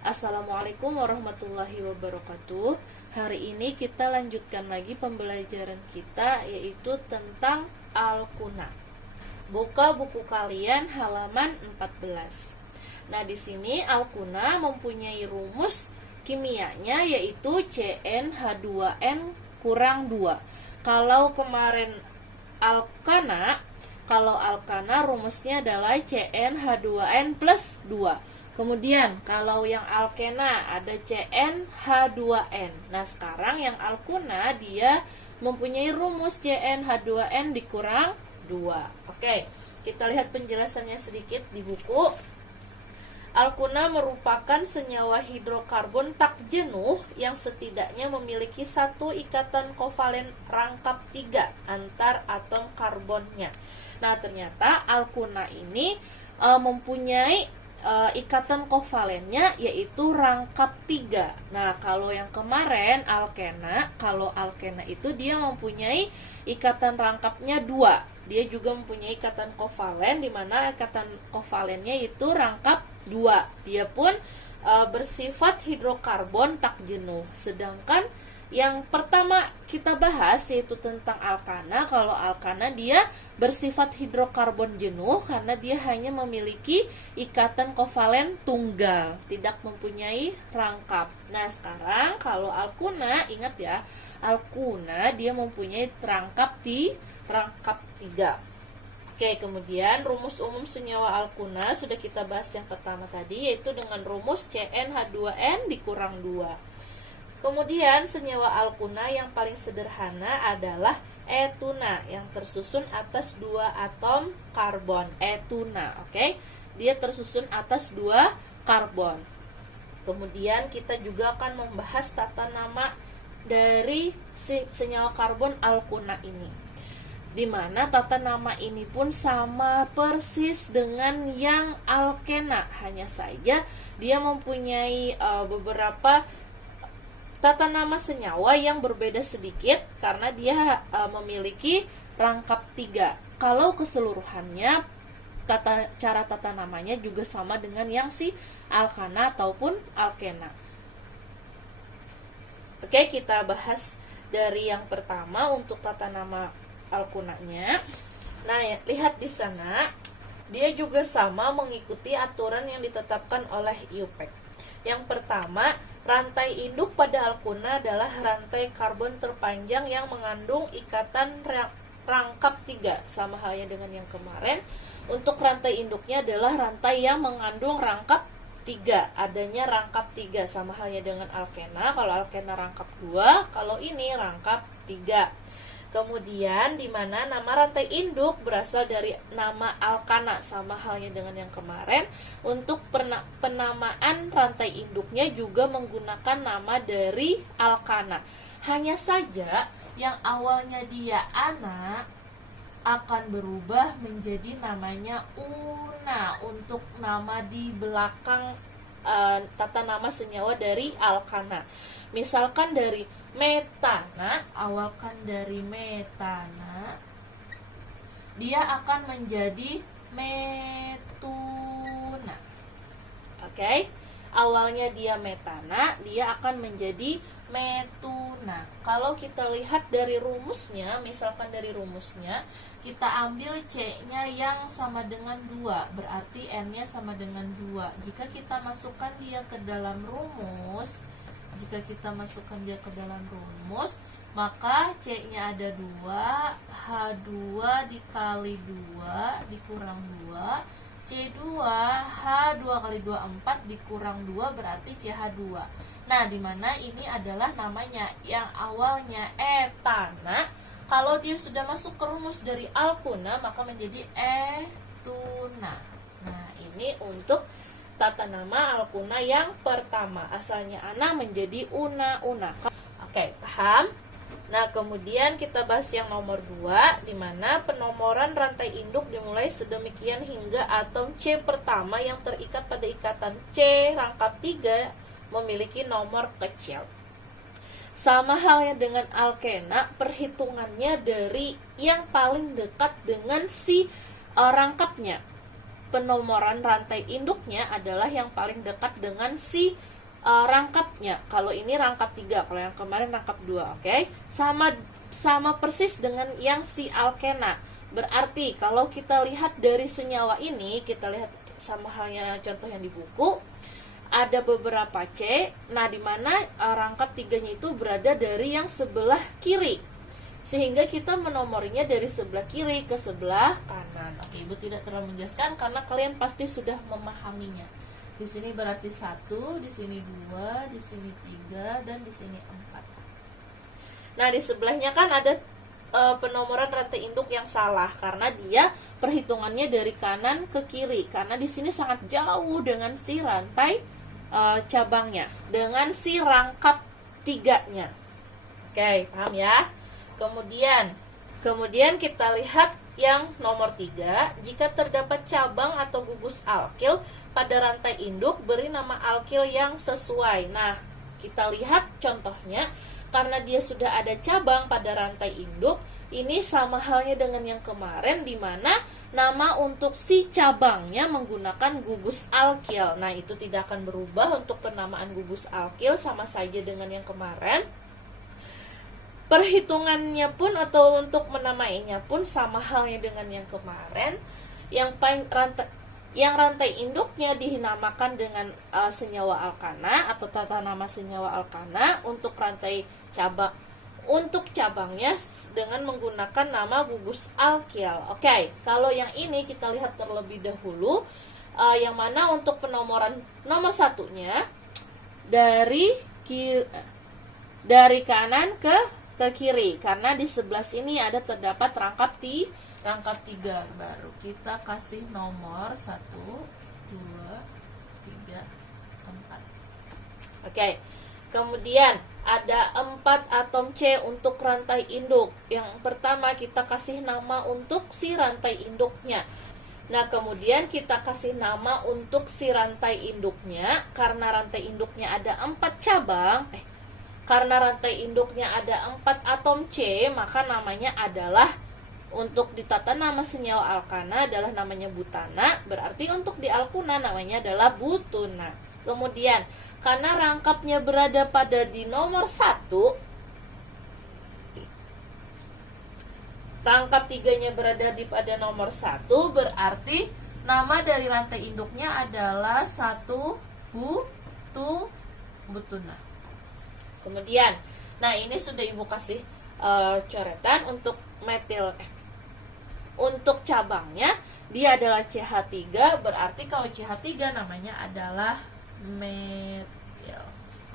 Assalamualaikum warahmatullahi wabarakatuh. Hari ini kita lanjutkan lagi pembelajaran kita, yaitu tentang Al-Kuna. Buka buku kalian halaman 14. Nah, di sini Al-Kuna mempunyai rumus kimianya, yaitu CnH2n kurang 2. Kalau kemarin Alkana rumusnya adalah CnH2n plus 2. Kemudian kalau yang alkena ada CnH2n. Nah, sekarang yang alkuna dia mempunyai rumus CnH2n dikurang 2. Oke, kita lihat penjelasannya sedikit di buku. Alkuna merupakan senyawa hidrokarbon tak jenuh yang setidaknya memiliki satu ikatan kovalen rangkap 3 antar atom karbonnya. Nah, ternyata alkuna ini mempunyai ikatan kovalennya yaitu rangkap 3. Nah, kalau yang kemarin alkena, kalau alkena itu dia mempunyai ikatan rangkapnya 2. Dia juga mempunyai ikatan kovalen, di mana ikatan kovalennya itu rangkap 2. Dia pun bersifat hidrokarbon tak jenuh. Sedangkan yang pertama kita bahas yaitu tentang alkana. Kalau alkana dia bersifat hidrokarbon jenuh karena dia hanya memiliki ikatan kovalen tunggal, tidak mempunyai rangkap. Nah, sekarang kalau alkuna, ingat ya, alkuna dia mempunyai rangkap 3. Oke, kemudian rumus umum senyawa alkuna sudah kita bahas yang pertama tadi, yaitu dengan rumus CnH2n dikurang 2. Kemudian senyawa alkuna yang paling sederhana adalah etuna yang tersusun atas 2 atom karbon. Etuna, oke? Dia tersusun atas 2 karbon. Kemudian kita juga akan membahas tata nama dari senyawa karbon alkuna ini, di mana tata nama ini pun sama persis dengan yang alkena, hanya saja dia mempunyai beberapa tata nama senyawa yang berbeda sedikit karena dia memiliki rangkap 3. Kalau keseluruhannya cara tata namanya juga sama dengan yang si alkana ataupun alkena. Oke, kita bahas dari yang pertama untuk tata nama alkunanya. Nah, lihat di sana, dia juga sama mengikuti aturan yang ditetapkan oleh IUPAC. Yang pertama, rantai induk pada alkuna adalah rantai karbon terpanjang yang mengandung ikatan rangkap 3, sama halnya dengan yang kemarin. Untuk rantai induknya adalah rantai yang mengandung rangkap 3, adanya rangkap 3, sama halnya dengan alkena. Kalau alkena rangkap 2, kalau ini rangkap 3. Kemudian di mana nama rantai induk berasal dari nama alkana, sama halnya dengan yang kemarin. Untuk penamaan rantai induknya juga menggunakan nama dari alkana. Hanya saja yang awalnya dia ana akan berubah menjadi namanya una untuk nama di belakang tata nama senyawa dari alkana. Misalkan dari metana, awalkan dari metana, dia akan menjadi metuna. Oke, awalnya dia metana, dia akan menjadi metuna. Kalau kita lihat dari rumusnya, misalkan dari rumusnya, kita ambil C-nya yang sama dengan 2, berarti N-nya sama dengan 2. Jika kita masukkan dia ke dalam rumus, maka C-nya ada 2, H2 dikali 2 dikurang 2, C2, H2 kali 2, 4 dikurang 2 berarti CH2. Nah, dimana ini adalah namanya yang awalnya etana. Kalau dia sudah masuk ke rumus dari alkuna, maka menjadi etuna. Nah, ini untuk tata nama alkuna yang pertama. Asalnya ana menjadi una-una. Oke, paham? Nah, kemudian kita bahas yang nomor 2, di mana penomoran rantai induk dimulai sedemikian hingga atom C pertama yang terikat pada ikatan C rangkap 3 memiliki nomor kecil. Sama halnya dengan alkena, perhitungannya dari yang paling dekat dengan si rangkapnya. penomoran rantai induknya adalah yang paling dekat dengan si rangkapnya. Kalau ini rangkap 3, kalau yang kemarin rangkap 2, oke? Sama persis dengan yang si alkena. Berarti kalau kita lihat dari senyawa ini, kita lihat sama halnya contoh yang di buku, ada beberapa C, nah dimana rangkap 3-nya itu berada dari yang sebelah kiri, sehingga kita menomorinya dari sebelah kiri ke sebelah kanan. Oke, Ibu tidak terlalu menjelaskan karena kalian pasti sudah memahaminya. Di sini berarti 1, di sini 2, di sini 3, dan di sini 4. Nah, di sebelahnya kan ada penomoran rantai induk yang salah karena dia perhitungannya dari kanan ke kiri, karena di sini sangat jauh dengan si rantai cabangnya, dengan si rangkap 3-nya. Oke, paham ya? Kemudian kita lihat yang nomor 3, jika terdapat cabang atau gugus alkil pada rantai induk, beri nama alkil yang sesuai. Nah, kita lihat contohnya. Karena dia sudah ada cabang pada rantai induk, ini sama halnya dengan yang kemarin, di mana nama untuk si cabangnya menggunakan gugus alkil. Nah, itu tidak akan berubah untuk penamaan gugus alkil, sama saja dengan yang kemarin. Perhitungannya pun atau untuk menamainya pun sama halnya dengan yang kemarin. Yang rantai induknya dinamakan dengan senyawa alkana atau tata nama senyawa alkana. Untuk rantai cabang, untuk cabangnya dengan menggunakan nama gugus alkil. Oke, kalau yang ini kita lihat terlebih dahulu, yang mana untuk penomoran nomor 1-nya dari kanan ke kiri, karena di sebelah sini ada terdapat rangkap 3. Baru kita kasih nomor 1, 2, 3, 4. Oke. Kemudian ada 4 atom C untuk rantai induk. Yang pertama kita kasih nama untuk si rantai induknya. Nah, kemudian kita kasih nama untuk si rantai induknya. Karena rantai induknya ada 4 cabang, karena rantai induknya ada 4 atom C, maka namanya adalah, untuk ditata nama senyawa alkana adalah namanya butana, berarti untuk di alkuna namanya adalah butuna. Kemudian, karena rangkapnya berada pada di nomor 1, rangkap 3-nya berada pada nomor 1, berarti nama dari rantai induknya adalah 1 butuna. Kemudian, nah ini sudah Ibu kasih coretan untuk metil. Untuk cabangnya dia adalah CH3, berarti kalau CH3 namanya adalah metil.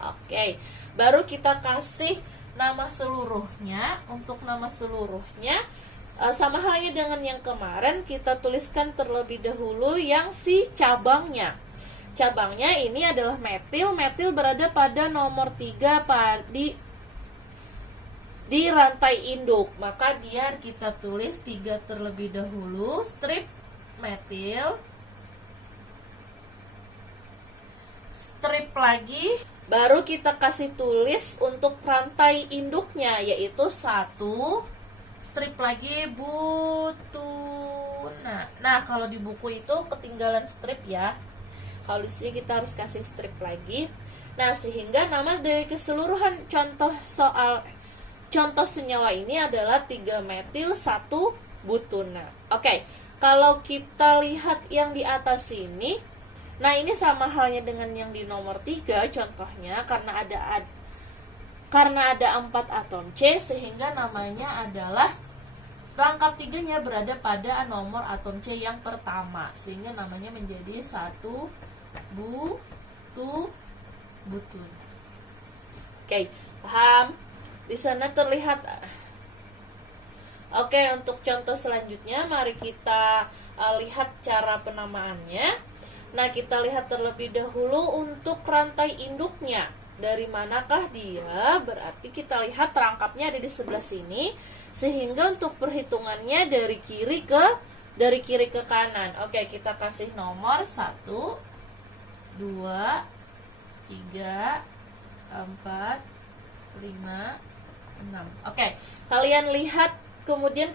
Oke, baru kita kasih nama seluruhnya. Untuk nama seluruhnya sama halnya dengan yang kemarin, kita tuliskan terlebih dahulu yang si cabangnya. Cabangnya ini adalah metil. Metil berada pada nomor 3 di rantai induk, maka dia kita tulis 3 terlebih dahulu, strip metil, strip lagi, baru kita kasih tulis untuk rantai induknya, yaitu 1, strip lagi butuna. Nah, kalau di buku itu ketinggalan strip ya, kalau di sini kita harus kasih strip lagi. Nah, sehingga nama dari keseluruhan contoh senyawa ini adalah 3 metil 1 butuna. Oke, kalau kita lihat yang di atas sini, nah ini sama halnya dengan yang di nomor 3 contohnya, karena ada 4 atom C, sehingga namanya adalah rangkap 3-nya berada pada nomor atom C yang pertama, sehingga namanya menjadi 1 butun. Oke, paham? Di sana terlihat. Oke, untuk contoh selanjutnya mari kita lihat cara penamaannya. Nah, kita lihat terlebih dahulu untuk rantai induknya. Dari manakah dia? Berarti kita lihat rangkapnya ada di sebelah sini, sehingga untuk perhitungannya dari kiri ke kanan. Oke, kita kasih nomor 1, 2, 3, 4, 5, 6. Oke, kalian lihat, kemudian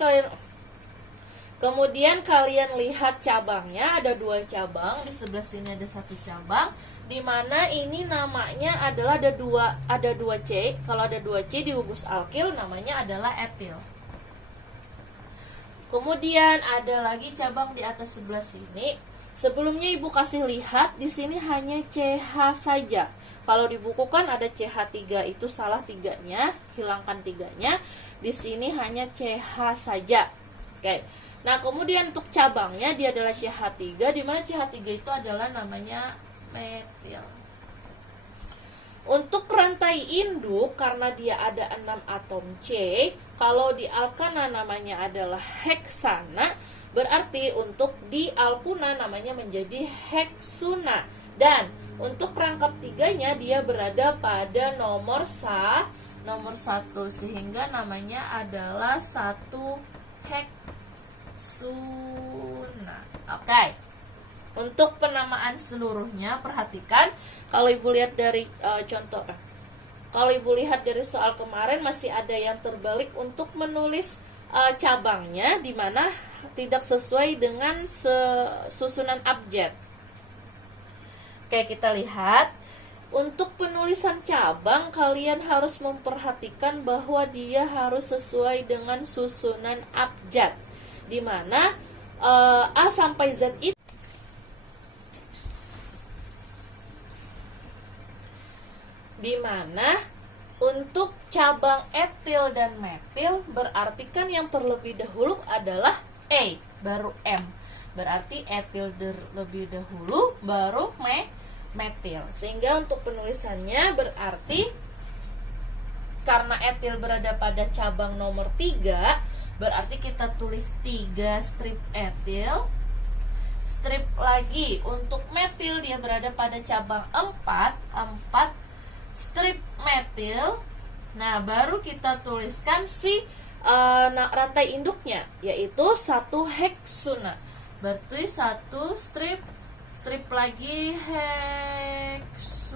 Kemudian kalian lihat cabangnya, ada 2 cabang, di sebelah sini ada 1 cabang, di mana ini namanya adalah ada 2 C. Kalau ada 2 C di gugus alkil namanya adalah etil. Kemudian ada lagi cabang di atas sebelah sini. Sebelumnya Ibu kasih lihat di sini hanya CH saja. Kalau di buku kan ada CH3, itu salah 3-nya, hilangkan 3-nya. Di sini hanya CH saja. Oke. Nah, kemudian untuk cabangnya dia adalah CH3, di mana CH3 itu adalah namanya metil. Untuk rantai induk, karena dia ada 6 atom C, kalau di alkana namanya adalah heksana, berarti untuk di alkuna namanya menjadi heksuna. Dan untuk rangkap 3-nya dia berada pada nomor 1, sehingga namanya adalah 1 heksuna. Oke. Untuk penamaan seluruhnya, perhatikan kalau Ibu lihat dari contoh, kalau Ibu lihat dari soal kemarin masih ada yang terbalik untuk menulis cabangnya, di mana tidak sesuai dengan susunan abjad. Oke, kita lihat. Untuk penulisan cabang, kalian harus memperhatikan bahwa dia harus sesuai dengan susunan abjad, di mana A sampai Z itu di mana untuk cabang etil dan metil berarti kan yang terlebih dahulu adalah E baru M. Berarti etil terlebih dahulu baru metil. Sehingga untuk penulisannya berarti karena etil berada pada cabang nomor 3, berarti kita tulis 3 strip etil. Strip lagi untuk metil dia berada pada cabang 4 strip metil. Nah, baru kita tuliskan si rantai induknya, yaitu 1 heksuna. Berarti 1 strip lagi heksuna.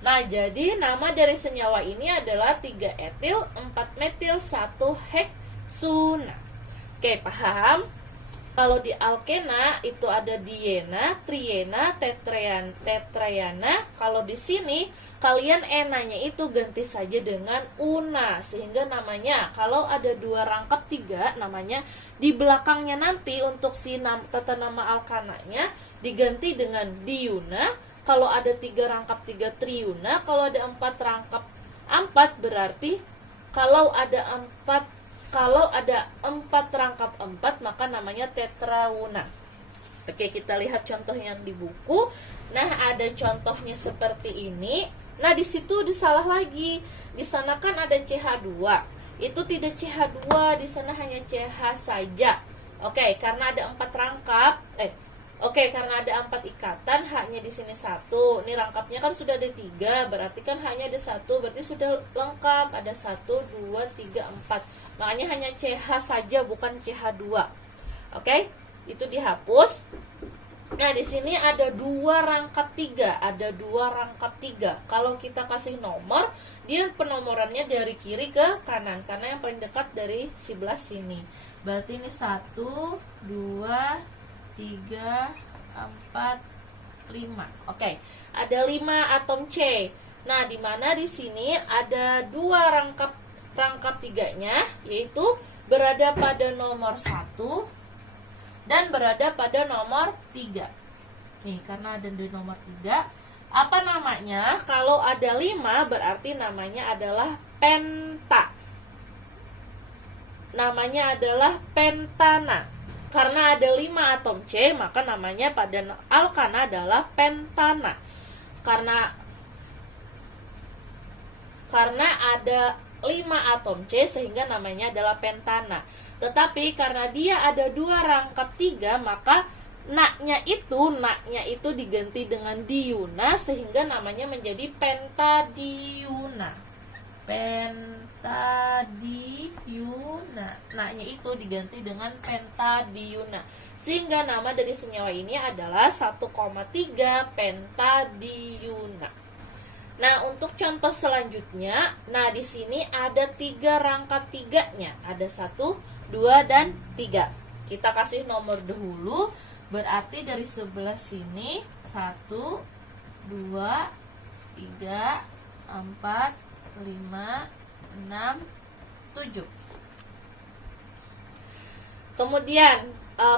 Nah, jadi nama dari senyawa ini adalah 3 etil, 4 metil, 1 heksuna. Oke, paham? Kalau di alkena itu ada diena, triena, tetrayana. Kalau di sini kalian enanya itu ganti saja dengan una, sehingga namanya kalau ada 2 rangkap 3, namanya di belakangnya nanti untuk si tata nama alkananya diganti dengan diuna. Kalau ada 3 rangkap 3 triuna, kalau ada 4 rangkap 4 berarti kalau ada 4 rangkap 4 maka namanya tetrauna. Oke, kita lihat contoh yang di buku. Nah, ada contohnya seperti ini. Nah, di situ disalah lagi. Di sana kan ada CH2. Itu tidak CH2, di sana hanya CH saja. Oke, karena ada 4 rangkap. Karena ada 4 ikatan, hanya di sini 1. Ini rangkapnya kan sudah ada 3, berarti kan hanya ada 1, berarti sudah lengkap. Ada 1, 2, 3, 4. Makanya hanya CH saja, bukan CH2. Oke, itu dihapus. Nah, di sini ada 2 rangkap 3, ada 2 rangkap 3. Kalau kita kasih nomor, dia penomorannya dari kiri ke kanan, karena yang paling dekat dari sebelah sini. Berarti ini 1, 2, 3, 4, 5. Oke, ada 5 atom C. Nah, di mana di sini ada 2 rangkap 3-nya, yaitu berada pada nomor 1 dan berada pada nomor 3. Nih, karena ada di nomor 3, apa namanya? Kalau ada 5 berarti namanya adalah penta. Namanya adalah pentana. Karena ada 5 atom C, maka namanya pada alkana adalah pentana. Karena ada 5 atom C sehingga namanya adalah pentana. Tetapi karena dia ada 2 rangkap 3, maka naknya itu diganti dengan diuna sehingga namanya menjadi pentadiuna. Naknya itu diganti dengan pentadiuna. Sehingga nama dari senyawa ini adalah 1,3 pentadiuna. Nah, untuk contoh selanjutnya, nah di sini ada 3 rangkap tiganya. Ada 1, 2, dan 3. Kita kasih nomor dahulu, berarti dari sebelah sini 1, 2, 3, 4, 5, 6, 7. Kemudian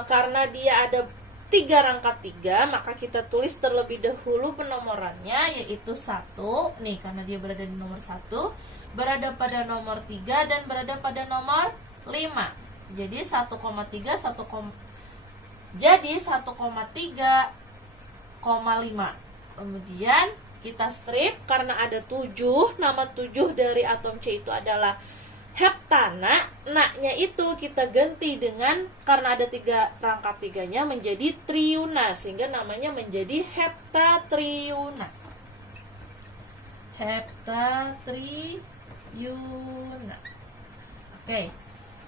karena dia ada 3 rangkap 3, maka kita tulis terlebih dahulu penomorannya, yaitu 1. Nih, karena dia berada di nomor 1, berada pada nomor 3, dan berada pada nomor 5. Jadi 1,3 jadi 1,3,5. Kemudian kita strip karena ada 7, nama 7 dari atom C itu adalah heptana. Na-nya itu kita ganti dengan, karena ada 3 rangkap 3-nya, menjadi triuna, sehingga namanya menjadi heptatriuna. Heptatriuna. Oke,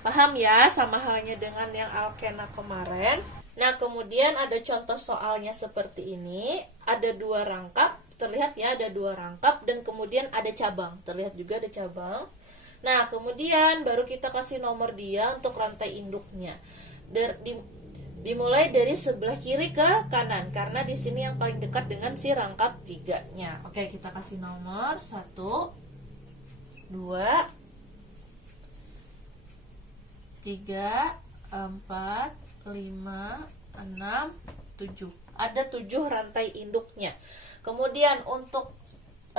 paham ya, sama halnya dengan yang alkena kemarin. Nah, kemudian ada contoh soalnya seperti ini. Ada 2 rangkap, terlihat ya, ada 2 rangkap, dan kemudian ada cabang. Terlihat juga ada cabang. Nah, kemudian baru kita kasih nomor dia untuk rantai induknya. Dimulai dari sebelah kiri ke kanan, karena di sini yang paling dekat dengan si rangkap 3-nya. Oke, kita kasih nomor 1, 2, 3, 4, 5, 6, 7. Ada 7 rantai induknya. Kemudian untuk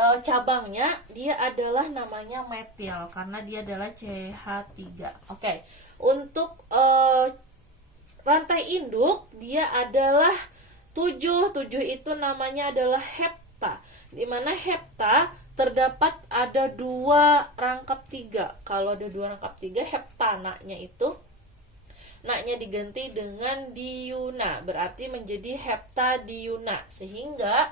cabangnya, dia adalah namanya metil, karena dia adalah CH3. Oke, untuk rantai induk, dia adalah 7. 7 itu namanya adalah hepta, dimana hepta terdapat ada 2 rangkap 3. Kalau ada 2 rangkap 3, heptananya itu, naknya diganti dengan diuna, berarti menjadi heptadiuna. Sehingga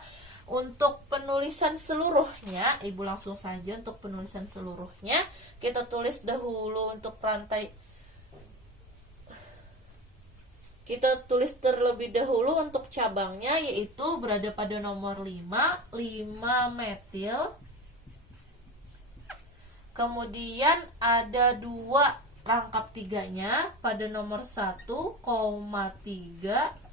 untuk penulisan seluruhnya, Ibu langsung saja untuk penulisan seluruhnya, kita tulis dahulu untuk rantai. Kita tulis terlebih dahulu untuk cabangnya, yaitu berada pada nomor 5, 5 metil. Kemudian ada 2 rangkap 3-nya pada nomor 1,3.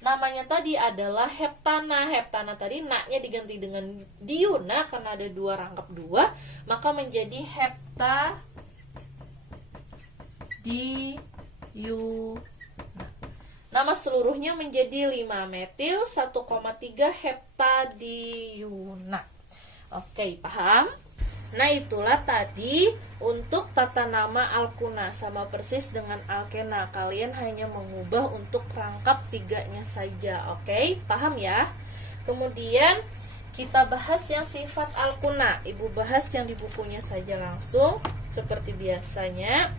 Namanya tadi adalah heptana. Heptana tadi naknya diganti dengan diuna karena ada 2 rangkap 2, maka menjadi heptadiuna. Nama seluruhnya menjadi 5 metil 1,3 heptadiuna. Oke, paham? Nah, itulah tadi untuk tata nama alkuna, sama persis dengan alkena. Kalian hanya mengubah untuk rangkap 3-nya saja. Oke, paham ya? Kemudian kita bahas yang sifat alkuna. Ibu bahas yang di bukunya saja langsung seperti biasanya.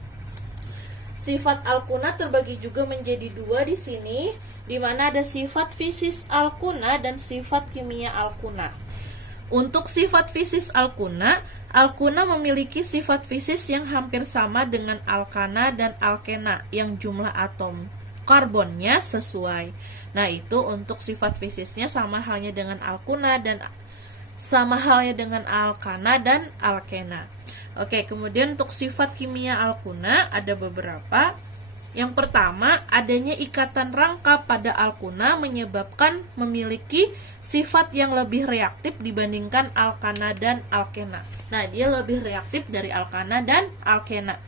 Sifat alkuna terbagi juga menjadi 2 di sini, di mana ada sifat fisis alkuna dan sifat kimia alkuna. Untuk sifat fisis alkuna, alkuna memiliki sifat fisis yang hampir sama dengan alkana dan alkena yang jumlah atom karbonnya sesuai. Nah, itu untuk sifat fisisnya sama halnya dengan alkuna dan sama halnya dengan alkana dan alkena. Oke, kemudian untuk sifat kimia alkuna ada beberapa. Yang pertama, adanya ikatan rangka pada alkuna menyebabkan memiliki sifat yang lebih reaktif dibandingkan alkana dan alkena. Nah, dia lebih reaktif dari alkana dan alkena.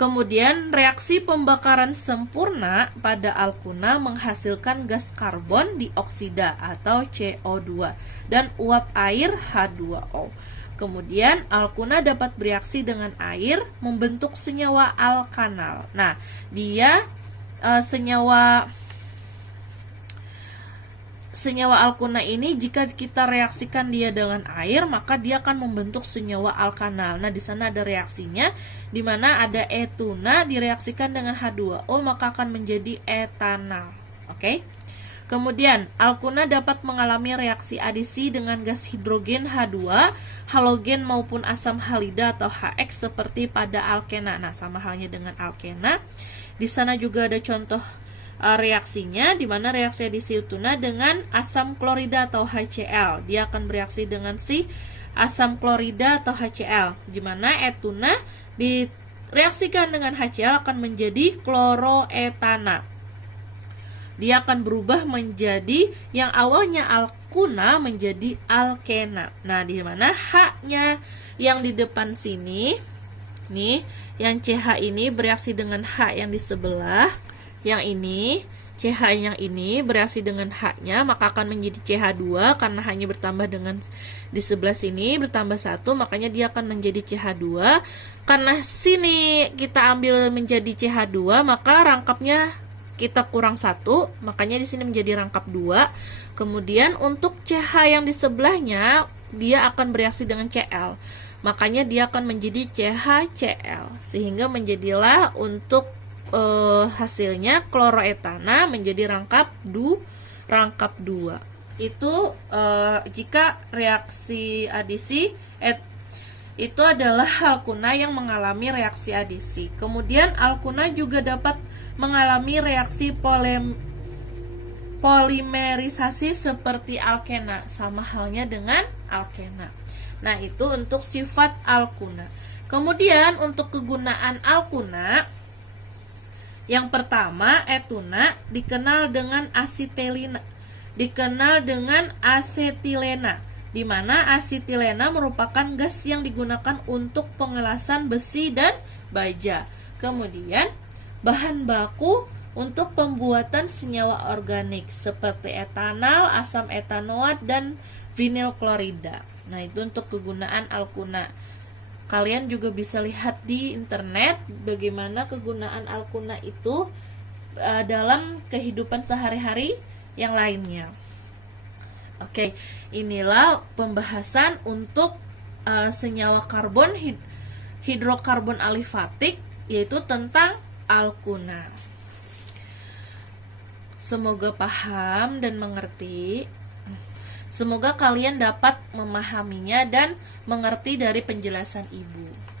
Kemudian, reaksi pembakaran sempurna pada alkuna menghasilkan gas karbon dioksida atau CO2 dan uap air H2O. Kemudian alkuna dapat bereaksi dengan air membentuk senyawa alkanal. Nah, dia senyawa alkuna ini jika kita reaksikan dia dengan air, maka dia akan membentuk senyawa alkanal. Nah, di sana ada reaksinya, di mana ada etuna direaksikan dengan H2O, maka akan menjadi etanal. Oke? Kemudian, alkuna dapat mengalami reaksi adisi dengan gas hidrogen H2, halogen maupun asam halida atau HX seperti pada alkena. Nah, sama halnya dengan alkena. Di sana juga ada contoh reaksinya, di mana reaksi adisi etuna dengan asam klorida atau HCl. Dia akan bereaksi dengan si asam klorida atau HCl, di mana etuna direaksikan dengan HCl akan menjadi kloroetana. Dia akan berubah menjadi yang awalnya alkuna menjadi alkena. Nah, di mana H-nya yang di depan sini, nih, yang CH ini bereaksi dengan H yang di sebelah. Yang ini, CH yang ini bereaksi dengan H-nya, maka akan menjadi CH2 karena H-nya bertambah dengan di sebelah sini bertambah 1, makanya dia akan menjadi CH2. Karena sini kita ambil menjadi CH2, maka rangkapnya kita kurang 1, makanya di sini menjadi rangkap 2. Kemudian untuk CH yang di sebelahnya dia akan bereaksi dengan Cl. Makanya dia akan menjadi CHCl, sehingga menjadilah untuk hasilnya kloroetana menjadi rangkap 2. Itu jika reaksi adisi itu adalah alkuna yang mengalami reaksi adisi. Kemudian alkuna juga dapat mengalami reaksi polimerisasi seperti alkena, sama halnya dengan alkena. Nah, itu untuk sifat alkuna. Kemudian untuk kegunaan alkuna, yang pertama, etuna dikenal dengan asetilena, di mana asetilena merupakan gas yang digunakan untuk pengelasan besi dan baja. Kemudian bahan baku untuk pembuatan senyawa organik seperti etanol, asam etanoat, dan vinyl klorida. Nah, itu untuk kegunaan alkuna. Kalian juga bisa lihat di internet bagaimana kegunaan alkuna itu dalam kehidupan sehari-hari yang lainnya. Oke, inilah pembahasan untuk senyawa karbon hidrokarbon alifatik, yaitu tentang alkuna. Semoga paham dan mengerti. Semoga kalian dapat memahaminya dan mengerti dari penjelasan ibu.